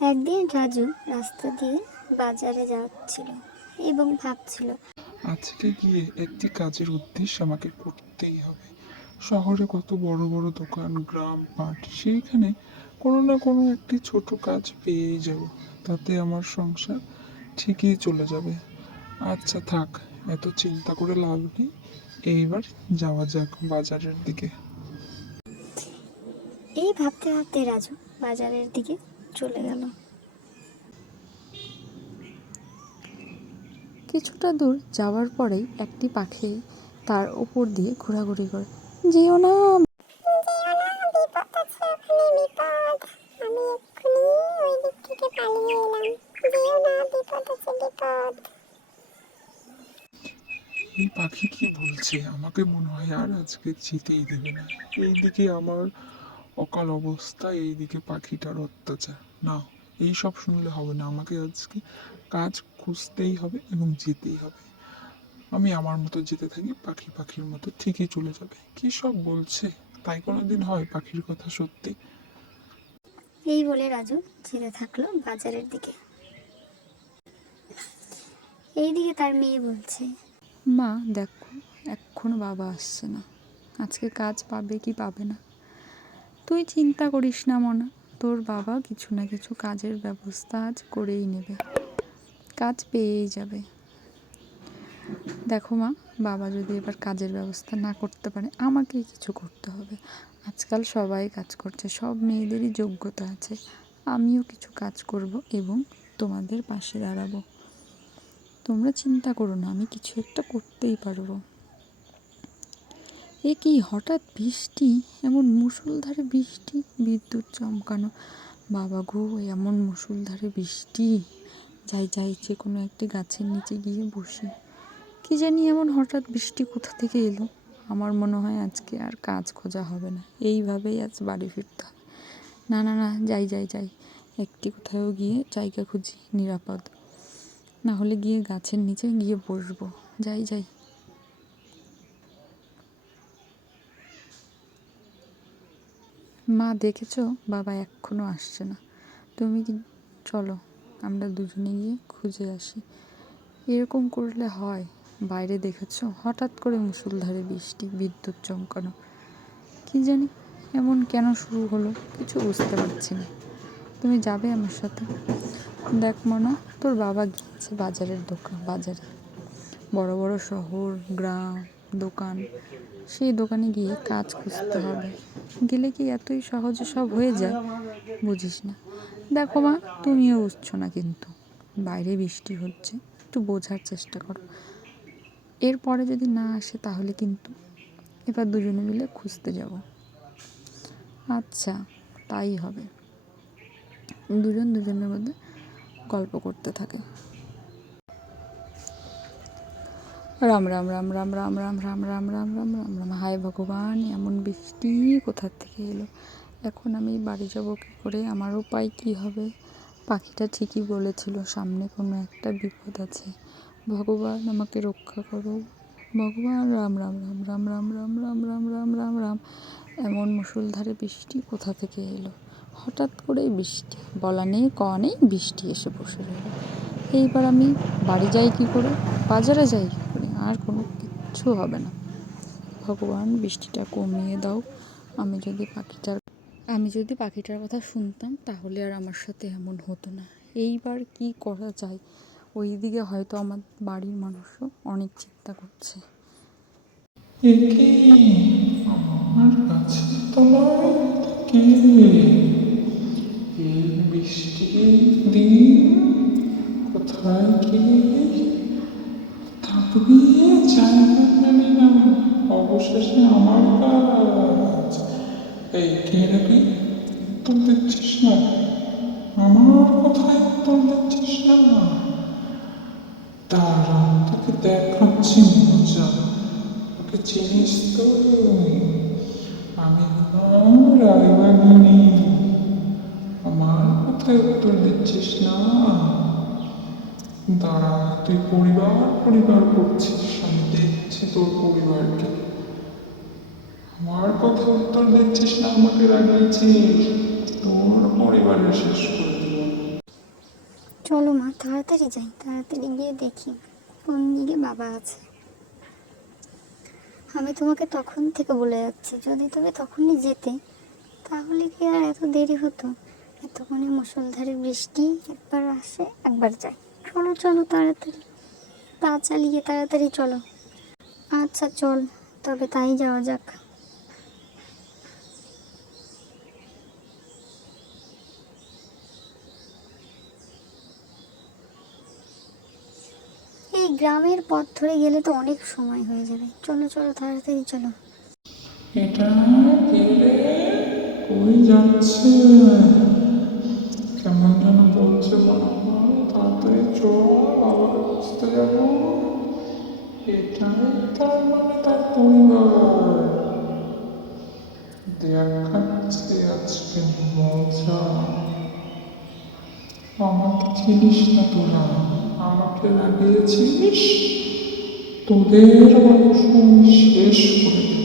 একদিন রাজু রাস্তা দিয়ে বাজারে যাচ্ছিল এবং ভাবছিল, আজকে গিয়ে একটি কাজের উদ্দেশ্য আমাকে করতেই হবে। শহরে কত বড় বড় দোকান, গ্রাম, মাঠ, সেইখানে কোনো না কোনো একটি ছোট কাজ পেয়েই যাব। তাতে আমার সংসার ঠিকই চলে যাবে। আচ্ছা থাক, এত চিন্তা করে লাভ নেই। এইবার যাওয়া যাক বাজারের দিকে। এই ভাবতে ভাবতে রাজু বাজারের দিকে চলে গেল। কিছুটা দূর যাওয়ার পরেই একটি পাখি তার ওপর দিয়ে ঘোরাঘুরি করে। যেও না, এই পাখি কি বলছে? আমাকে মনে হয় আর আজকে যেতেই দেবে না। এইদিকে আমার অকাল অবস্থা, এইদিকে পাখিটার অত্যাচার। না, এই সব শুনলে হবে না। আমাকে আজকে কাজ খুঁজতেই হবে এবং যেতেই হবে। আমি আমার মতো যেতে থাকি, পাখি পাখির মতো ঠিকই চলে যাবে। কি সব বলছে? তাই কোনোদিন হয় পাখির কথা সত্যি? এই বলে রাজু যেতে থাকলো বাজারের দিকে। এইদিকে তার মেয়ে বলছে, মা দেখো, এখনো বাবা আসছে না। আজকে কাজ পাবে কি পাবে না তুই চিন্তা করিস না মনা, তোর বাবা কিছু না কিছু কাজের ব্যবস্থা আজ করেই নেবে, কাজ পেয়েই যাবে। দেখো মা, বাবা যদি এবার কাজের ব্যবস্থা না করতে পারে আমাকেই কিছু করতে হবে। আজকাল সবাই কাজ করছে, সব মেয়েদেরই যোগ্যতা আছে। আমিও কিছু কাজ করব এবং তোমাদের পাশে দাঁড়াবো। তোমরা চিন্তা করো না, আমি কিছু একটা করতেই পারবো। এ কি হঠাৎ বৃষ্টি, এমন মুষলধারে বৃষ্টি, বিদ্যুৎ চমকানো। বাবা গো, এমন মুষলধারে বৃষ্টি! যাই যাই, যে কোনো একটি গাছের নিচে গিয়ে বসি। কি জানি এমন হঠাৎ বৃষ্টি কোথা থেকে এলো। আমার মনে হয় আজকে আর কাজ খোঁজা হবে না, এইভাবেই আজ বাড়ি ফিরতে হবে। না না না, যাই যাই যাই, একটি কোথাও গিয়ে জায়গা খুঁজি নিরাপদ, না হলে গিয়ে গাছের নিচে গিয়ে বসবো। যাই যাই। মা দেখেছো, বাবা এখনো আসছে না। তুমি কি, চলো আমরা দুজনে গিয়ে খুঁজে আসি। এরকম করলে হয়? বাইরে দেখেছো, হঠাৎ করে মুষলধারে বৃষ্টি, বিদ্যুৎ চমকানো। কি জানি এমন কেন শুরু হলো, কিছু বুঝতে পারছি না। তুমি যাবে আমার সাথে? দেখ মনা, তোর বাবা গিয়েছে বাজারে, বড় বড় শহর, গ্রাম, দোকান, সেই দোকানে গিয়ে কাজ খুঁজতে হবে। গেলে কি এতই সহজে সব হয়ে যায়? বুঝিস না। দেখো মা, তুমিও বুঝছো না, কিন্তু বাইরে বৃষ্টি হচ্ছে, একটু বোঝার চেষ্টা করো। এরপরে যদি না আসে তাহলে কিন্তু এবার দুজনে মিলে খুঁজতে যাব। আচ্ছা, তাই হবে। দুজন দুজনের মধ্যে গল্প করতে থাকে। রাম রাম রাম রাম রাম রাম রাম রাম রাম রাম রাম রাম। হায় ভগবান, এমন বৃষ্টি কোথা থেকে এলো! এখন আমি বাড়ি যাব কী করে? আমার উপায় কী হবে? পাখিটা ঠিকই বলেছিল, সামনে কোনো একটা বিপদ আছে। ভগবান আমাকে রক্ষা করো, ভগবান। রাম রাম রাম রাম রাম রাম রাম রাম রাম রাম রাম। এমন মুষলধারে বৃষ্টি কোথা থেকে এলো? হঠাৎ করেই বৃষ্টি, বলা নেই কওয়া নেই, বৃষ্টি এসে বসে রইল। এইবার আমি বাড়ি যাই কী করে, বাজারে যাই কী করে? আর কোনো কিচ্ছু হবে না। ভগবান, বৃষ্টিটা কমিয়ে দাও। আমি যদি পাখিটার কথা শুনতাম তাহলে আর আমার সাথে এমন হতো না। এইবার কি করা যায়? ওই দিকে হয়তো আমার বাড়ির মানুষও অনেক চিন্তা করছে। এ কি? আমার কাছে তলায় কে? এই বৃষ্টির দিন কোথায় কে থাকবি? জায়গা পেলি না, অবশেষে আমার কাজ। এই কে নাকি? উত্তর দিচ্ছিস না? আমার কথায় উত্তর দিচ্ছিস না? দাঁড়া, তোকে দেখাচ্ছি মজা। ওকে চিনিস তো? আমি হলাম রায়বাগিনী। আমার কথায় উত্তর দিচ্ছিস না? দাঁড়া, তুই পরিবার পরিবার করছিস, আমি দেখছি তোর পরিবারকে। আমার কথা উত্তর দিচ্ছিস না, আমাকে রাগিয়েছিস, তোর পরিবারের শেষ করে দেব। চলো মা, তাড়াতাড়ি যাই, তাড়াতাড়ি গিয়ে দেখি কোন দিকে বাবা আছে। আমি তোমাকে তখন থেকে বলে যাচ্ছি, যদি তুমি তখনই যেতে তাহলে কি আর এত দেরি হতো? এতক্ষণে মুষলধারে বৃষ্টি একবার আসে একবার যায়। চলো চলো তাড়াতাড়ি, পা চালিয়ে তাড়াতাড়ি চলো। আচ্ছা চল, তবে তাই যাওয়া যাক। এই গ্রামের পথ ধরে গেলে তো অনেক সময় হয়ে যাবে। চলো চলো তাড়াতাড়ি চলো। এটা কে রে? কই যাচ্ছে? কেমন যেন বলছে মনে হয়, তাড়াতাড়ি চল, বাবাকে খুঁজতে যাবো। এটাই তার মানে তার পরিবার। দেখাচ্ছে আজকে মজা। আমাকে চিনিস না তোরা, আমাকে লাগিয়েছিস, তোদের বংশ আমি শেষ করে দেব।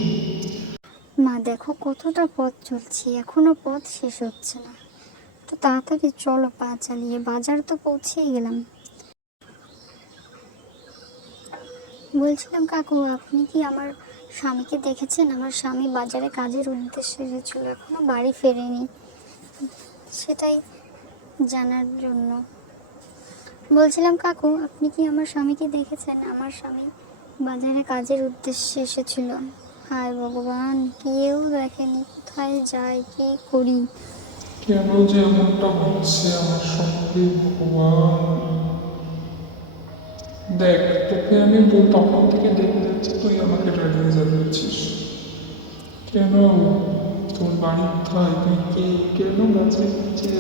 মা দেখো কতটা পথ চলছি, এখনো পথ শেষ হচ্ছে না। তো তাড়াতাড়ি চলো, পা চালিয়ে, বাজার তো পৌঁছেই গেলাম। বলছিলাম কাকু, আপনি কি আমার স্বামীকে দেখেছেন? আমার স্বামী বাজারে কাজের উদ্দেশ্যে এসেছিল, এখনো বাড়ি ফেরেনি, সেটাই জানার জন্য বলছিলাম। কাকু, আপনি কি আমার স্বামীকে দেখেছেন? আমার স্বামী বাজারে কাজের উদ্দেশ্যে এসেছিল। হায় ভগবান, কেউ দেখেনি, কোথায় যাই, কি করি? কেন যে এমনটা হচ্ছে আমার সঙ্গে ভগবান? দেখ, তোকে আমি তখন থেকে দেখে যাচ্ছি, তুই আমাকে রাগিয়ে যাচ্ছিস কেন? তোর বাড়ি কোথায়? তুই কে? কেন গাছের নিচে?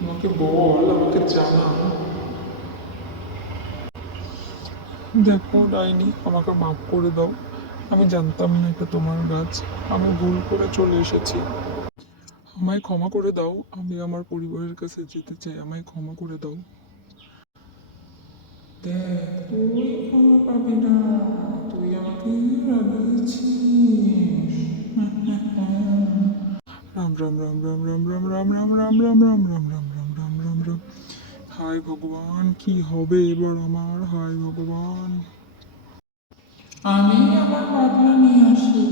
আমাকে বল, আমাকে জানা। দেখো ডাইনি, আমাকে মাফ করে দাও। আমি জানতাম না এটা তোমার গাছ, আমি ভুল করে চলে এসেছি। আমায় ক্ষমা করে দাও, আমি আমার পরিবারের কাছে যেতে চাই, আমায় ক্ষমা করে দাও। দেখ, তুই ক্ষমা পাবি না, তুই আমাকে রাগিয়েছিস। রাম রাম রাম রাম রাম রাম রাম রাম রাম রাম রাম রাম রাম রাম রাম রাম রাম। হায় ভগবান, কি হবে এবার আমার? হায় ভগবান, আমি আমার পাগলা নিয়ে আসি।